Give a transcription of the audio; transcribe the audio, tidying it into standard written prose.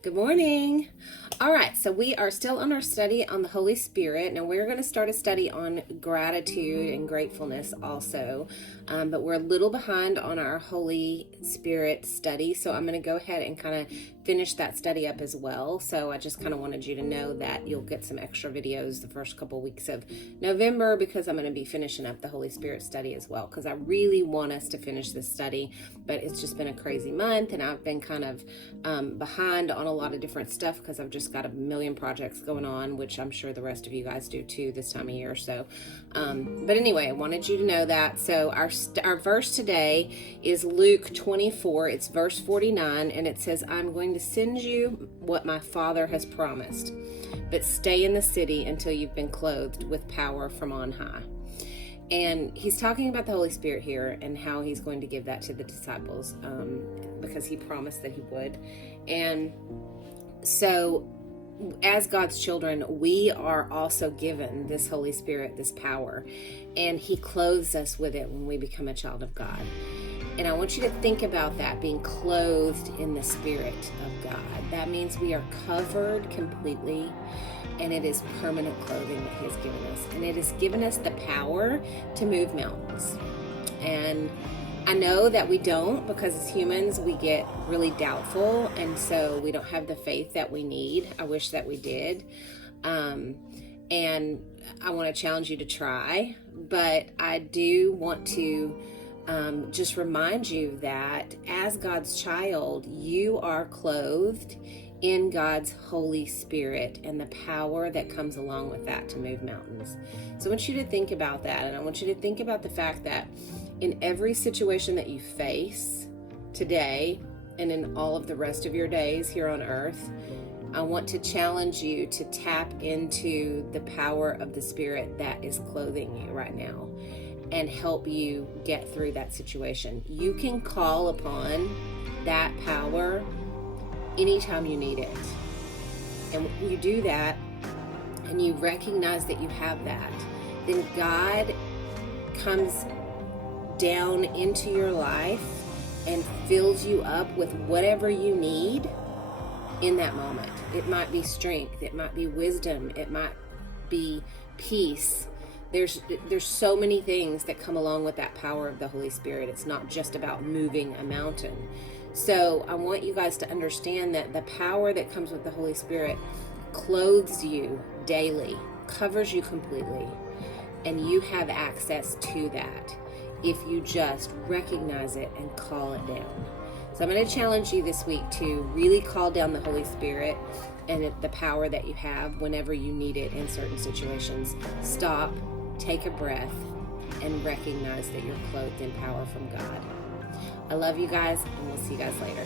Good morning. All right, so we are still on our study on the Holy Spirit. Now we're going to start a study on gratitude and gratefulness also, but we're a little behind on our Holy Spirit study, so I'm going to go ahead and kind of finish that study up as well. So I just kind of wanted you to know that you'll get some extra videos the first couple weeks of November because I'm going to be finishing up the Holy Spirit study as well, because I really want us to finish this study, but it's just been a crazy month and I've been kind of behind on a lot of different stuff because I've just got a million projects going on, which I'm sure the rest of you guys do too this time of year. So but anyway, I wanted you to know that. So our verse today is Luke 24. It's verse 49, and it says, I'm going to send you what my Father has promised, but stay in the city until you've been clothed with power from on high. And he's talking about the Holy Spirit here and how he's going to give that to the disciples because he promised that he would. And so as God's children, we are also given this Holy Spirit, this power, and he clothes us with it when we become a child of God. And I want you to think about that, being clothed in the Spirit of God. That means we are covered completely, and it is permanent clothing that he has given us. And it has given us the power to move mountains. And I know that we don't, because as humans, we get really doubtful, and so we don't have the faith that we need. I wish that we did. And I want to challenge you to try, but I do want to just remind you that as God's child, you are clothed in God's Holy Spirit and the power that comes along with that to move mountains. So I want you to think about that, and I want you to think about the fact that in every situation that you face today and in all of the rest of your days here on earth, I want to challenge you to tap into the power of the Spirit that is clothing you right now and help you get through that situation. You can call upon that power anytime you need it. And when you do that and you recognize that you have that, then God comes down into your life and fills you up with whatever you need in that moment. It might be strength, it might be wisdom, it might be peace. There's so many things that come along with that power of the Holy Spirit. It's not just about moving a mountain. So I want you guys to understand that the power that comes with the Holy Spirit clothes you daily, covers you completely, and you have access to that if you just recognize it and call it down. So I'm going to challenge you this week to really call down the Holy Spirit and the power that you have whenever you need it in certain situations. Stop, take a breath, and recognize that you're clothed in power from God. I love you guys, and we'll see you guys later.